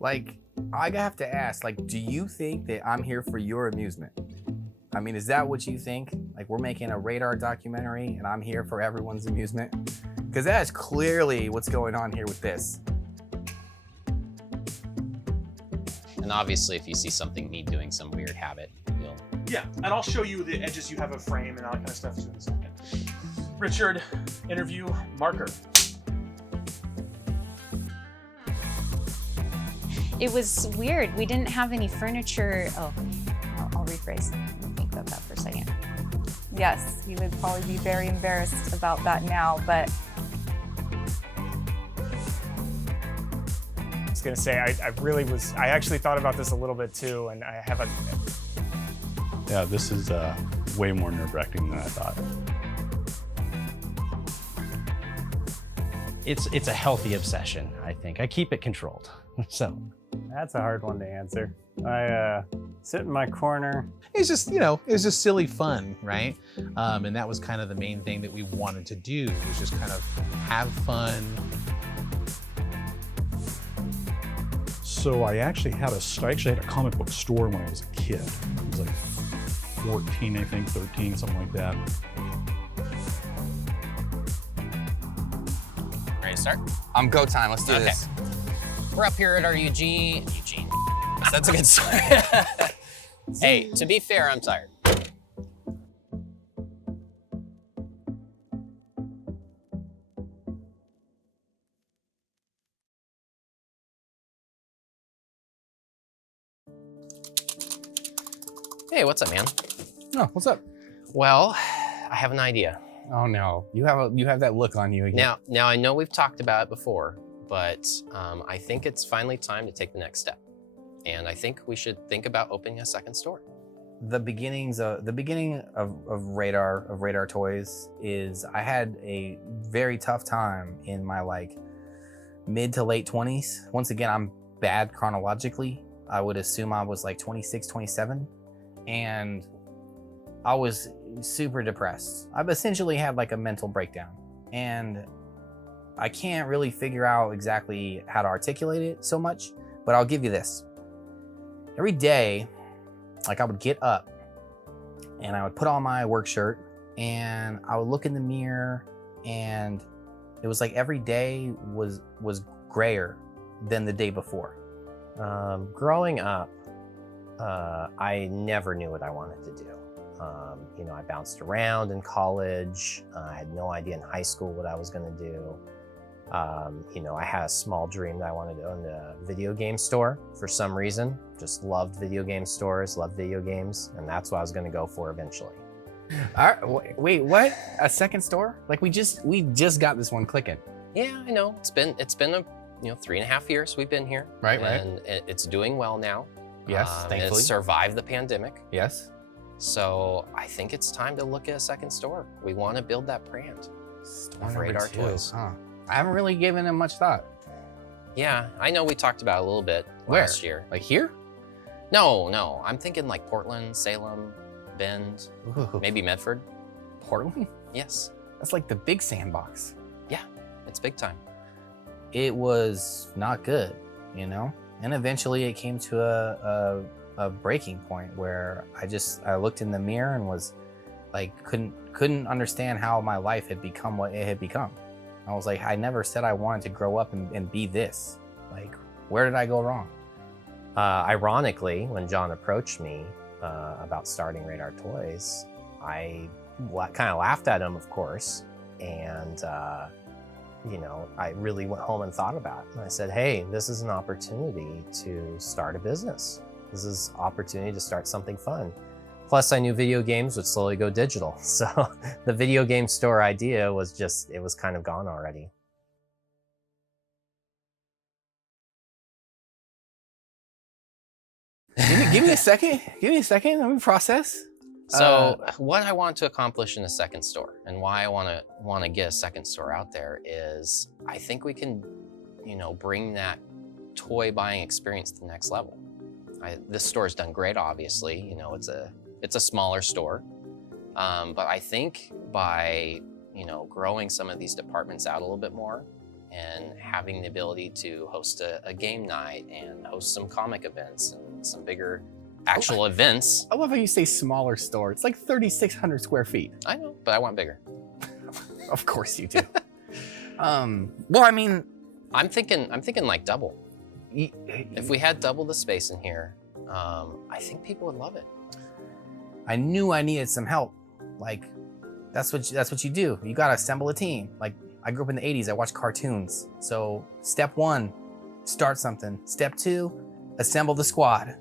Like, I have to ask, like, do you think that I'm here for your amusement? I mean, is that what you think? Like, we're making a radar documentary and I'm here for everyone's amusement? Because that is clearly what's going on here with this. And obviously, if you see something me doing some weird habit, you'll... Yeah, and I'll show you the edges you have of frame and all that kind of stuff in a second. Richard, interview marker. It was weird. We didn't have any furniture. Oh, I'll rephrase. Let me think about that for a second. Yes, he would probably be very embarrassed about that now, but I was gonna say, I actually thought about this a little bit too, and I have a... Yeah, this is way more nerve-wracking than I thought. It's a healthy obsession, I think. I keep it controlled, so. That's a hard one to answer. I sit in my corner. It's just, you know, it was just silly fun, right? And that was kind of the main thing that we wanted to do, was just kind of have fun. So I actually had a comic book store when I was a kid. I was like 14, I think, 13, something like that. Ready to start? Go time, let's do this. We're up here at our Eugene. That's a good start. Hey, to be fair, I'm tired. Hey, what's up, man? Oh, what's up? Well, I have an idea. Oh no, you have that look on you again. Now I know we've talked about it before, but I think it's finally time to take the next step. And I think we should think about opening a second store. The beginning of Radar Toys is I had a very tough time in my like mid to late 20s. Once again, I'm bad chronologically. I would assume I was like 26, 27. And I was super depressed. I've essentially had like a mental breakdown. And I can't really figure out exactly how to articulate it so much, but I'll give you this. Every day, like I would get up and I would put on my work shirt and I would look in the mirror, and it was like every day was grayer than the day before. Growing up, I never knew what I wanted to do. You know, I bounced around in college. I had no idea in high school what I was going to do. You know, I had a small dream that I wanted to own a video game store for some reason. Just loved video game stores, loved video games, and that's what I was going to go for eventually. All right, wait, what? A second store? Like we just got this one clicking. Yeah, I know. It's been a 3.5 years we've been here. Right. And it's doing well now. Yes, thankfully. It's survived the pandemic. Yes. So I think it's time to look at a second store. We want to build that brand of Radar Toys. Huh. I haven't really given it much thought. Yeah, I know we talked about it a little bit Where? last year. Like here? No. I'm thinking like Portland, Salem, Bend, Ooh. maybe Medford. Portland? Yes. That's like the big sandbox. Yeah, it's big time. It was not good, you know? And eventually it came to a breaking point where I looked in the mirror and was like, couldn't understand how my life had become what it had become. I was like, I never said I wanted to grow up and be this. Like, where did I go wrong? Ironically, when John approached me about starting Radar Toys, I kind of laughed at him, of course, and you know, I really went home and thought about it. And I said, hey, this is an opportunity to start a business. This is an opportunity to start something fun. Plus, I knew video games would slowly go digital. So the video game store idea was it was kind of gone already. Give me a second. Give me a second. Let me process. So what I want to accomplish in a second store and why I want to get a second store out there is I think we can, you know, bring that toy buying experience to the next level. This store's done great, obviously. You know, it's a smaller store, but I think by, you know, growing some of these departments out a little bit more and having the ability to host a game night and host some comic events and some bigger actual events. I love how you say smaller store. It's like 3,600 square feet. I know, but I want bigger. Of course you do. Well, I mean, I'm thinking like double. If we had double the space in here, I think people would love it. I knew I needed some help. Like, that's what you do. You gotta assemble a team. Like, I grew up in the 80s. I watched cartoons. So step 1, start something. Step 2, assemble the squad.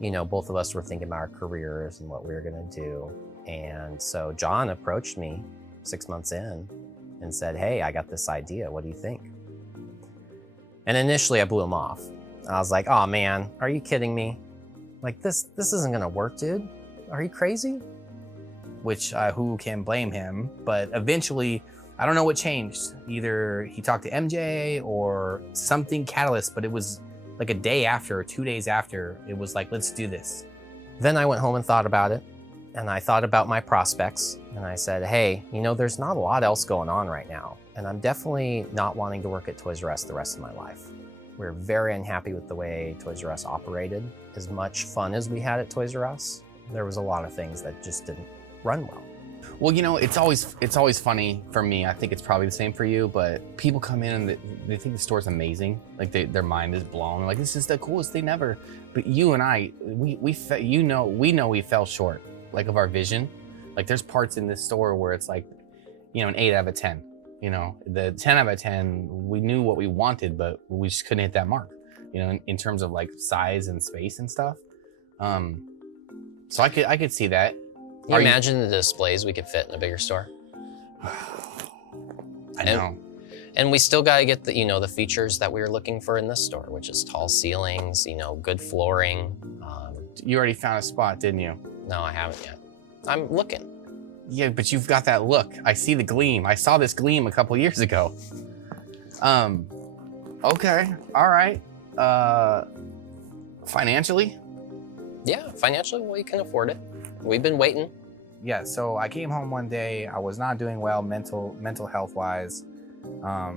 You know, both of us were thinking about our careers and what we were gonna do. And so John approached me 6 months in and said, hey, I got this idea. What do you think? And initially I blew him off. I was like, oh man, are you kidding me? Like this isn't gonna work, dude. Are you crazy? Which, who can blame him? But eventually, I don't know what changed. Either he talked to MJ or something catalyst, but it was like a day after or 2 days after, it was like, let's do this. Then I went home and thought about it. And I thought about my prospects and I said, hey, you know, there's not a lot else going on right now. And I'm definitely not wanting to work at Toys R Us the rest of my life. We're very unhappy with the way Toys R Us operated. As much fun as we had at Toys R Us, there was a lot of things that just didn't run well. Well, you know, it's always funny for me. I think it's probably the same for you, but people come in and they think the store's amazing. Like their mind is blown. They're like, this is the coolest thing ever. But you and I, we know we fell short, like, of our vision. Like there's parts in this store where it's like, you know, an 8 out of 10. You know, the 10 out of 10, we knew what we wanted, but we just couldn't hit that mark, you know, in terms of like size and space and stuff. So I could see that. Can you imagine the displays we could fit in a bigger store? I know. And we still got to get the, you know, the features that we were looking for in this store, which is tall ceilings, you know, good flooring. You already found a spot, didn't you? No, I haven't yet. I'm looking. Yeah, but you've got that look. I see the gleam. I saw this gleam a couple years ago. Okay, all right. Financially? Yeah, financially, well, you can afford it. We've been waiting. Yeah, so I came home one day. I was not doing well mental health wise. I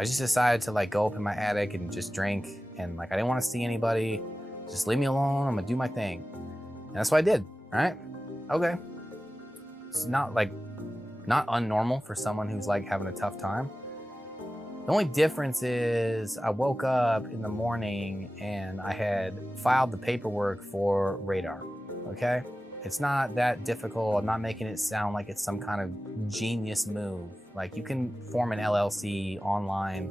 just decided to like go up in my attic and just drink, and like I didn't want to see anybody. Just leave me alone. I'm gonna do my thing. And that's what I did, right? Okay. It's not unnormal for someone who's like having a tough time. The only difference is I woke up in the morning and I had filed the paperwork for Radar, okay? It's not that difficult. I'm not making it sound like it's some kind of genius move. Like you can form an LLC online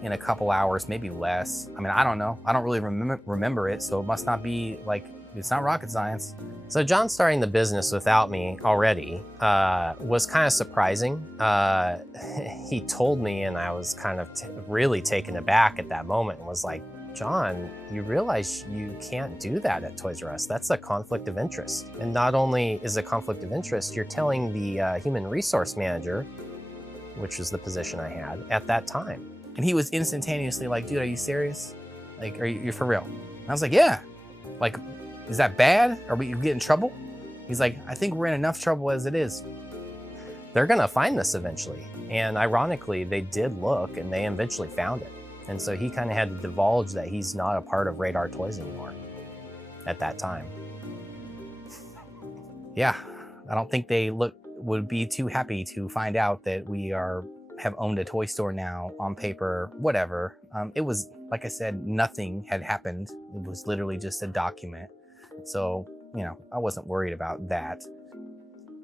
in a couple hours, maybe less. I mean, I don't know. I don't really remember it, so it must not be like, it's not rocket science. So John starting the business without me already was kind of surprising. He told me and I was kind of really taken aback at that moment and was like, John, you realize you can't do that at Toys R Us. That's a conflict of interest. And not only is it a conflict of interest, you're telling the human resource manager, which was the position I had at that time. And he was instantaneously like, dude, are you serious? Like, you're for real? And I was like, yeah. Like, is that bad? Are we getting in trouble? He's like, I think we're in enough trouble as it is. They're gonna find this eventually. And ironically, they did look and they eventually found it. And so he kind of had to divulge that he's not a part of Radar Toys anymore at that time. Yeah, I don't think they would be too happy to find out that we have owned a toy store now on paper, whatever. It was, like I said, nothing had happened. It was literally just a document. So, you know, I wasn't worried about that.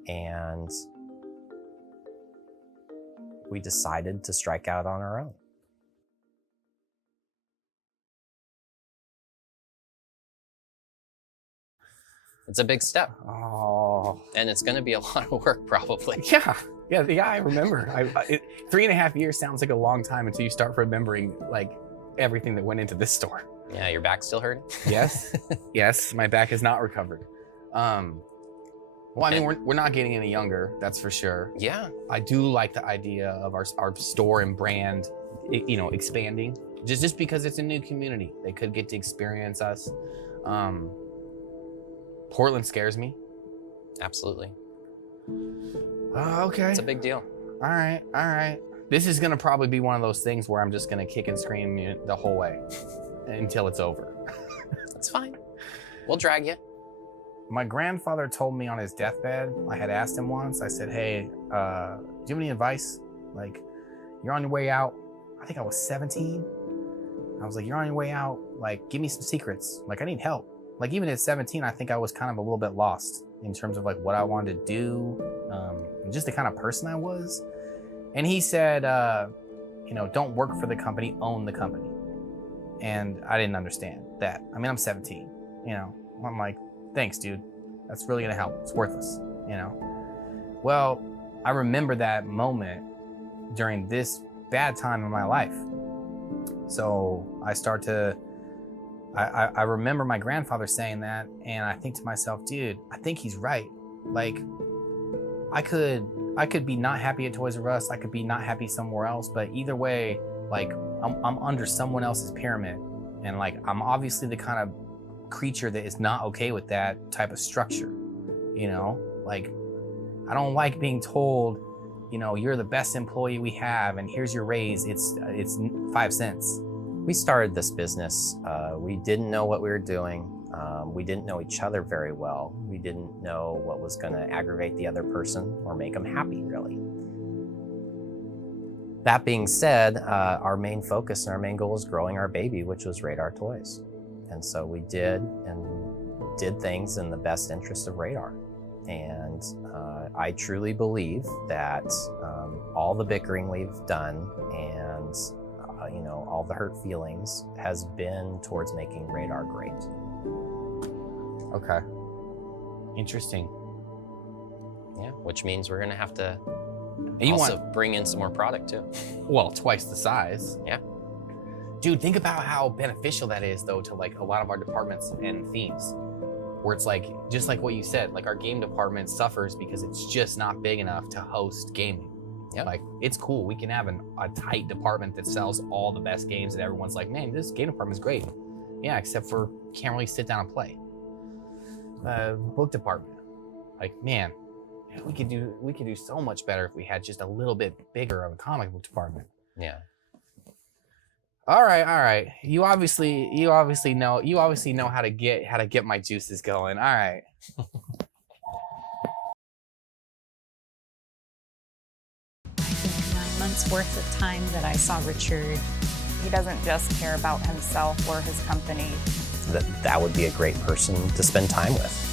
And we decided to strike out on our own. It's a big step. Oh. And it's going to be a lot of work, probably. Yeah, I remember. 3.5 years sounds like a long time until you start remembering like everything that went into this store. Yeah, your back's still hurting? Yes, yes, my back is not recovered. Well, I mean, we're not getting any younger, that's for sure. Yeah. I do like the idea of our store and brand, you know, expanding. Just because it's a new community, they could get to experience us. Portland scares me. Absolutely. Okay. It's a big deal. All right. This is gonna probably be one of those things where I'm just gonna kick and scream the whole way until it's over. It's fine. We'll drag you. My grandfather told me on his deathbed, I had asked him once, I said, hey, do you have any advice? Like, you're on your way out. I think I was 17. I was like, you're on your way out. Like, give me some secrets. Like, I need help. Like, even at 17, I think I was kind of a little bit lost in terms of like what I wanted to do, just the kind of person I was. And he said, you know, don't work for the company, own the company. And I didn't understand that. I mean, I'm 17, you know. I'm like, thanks, dude. That's really gonna help. It's worthless, you know. Well, I remember that moment during this bad time in my life. So I remember my grandfather saying that, and I think to myself, dude, I think he's right. Like, I could be not happy at Toys R Us, I could be not happy somewhere else, but either way, like, I'm under someone else's pyramid, and like, I'm obviously the kind of creature that is not okay with that type of structure, you know? Like, I don't like being told, you know, you're the best employee we have, and here's your raise, it's 5 cents. We started this business. We didn't know what we were doing. We didn't know each other very well. We didn't know what was going to aggravate the other person or make them happy, really. That being said, our main focus and our main goal was growing our baby, which was Radar Toys. And so we did things in the best interest of Radar. And I truly believe that all the bickering we've done and you know, all the hurt feelings has been towards making Radar great. Okay. Interesting. Yeah, which means we're gonna have to And you also bring in some more product too. Well, twice the size. Yeah. Dude, think about how beneficial that is though to like a lot of our departments and themes. Where it's like, just like what you said, like our game department suffers because it's just not big enough to host gaming. Yep. Like, it's cool. We can have a tight department that sells all the best games that everyone's like, man, this game department is great. Yeah, except for can't really sit down and play. Book department, like, man, we could do so much better if we had just a little bit bigger of a comic book department. Yeah. All right. You obviously know how to get my juices going. All right. I think 9 months worth of time that I saw Richard. He doesn't just care about himself or his company. That would be a great person to spend time with.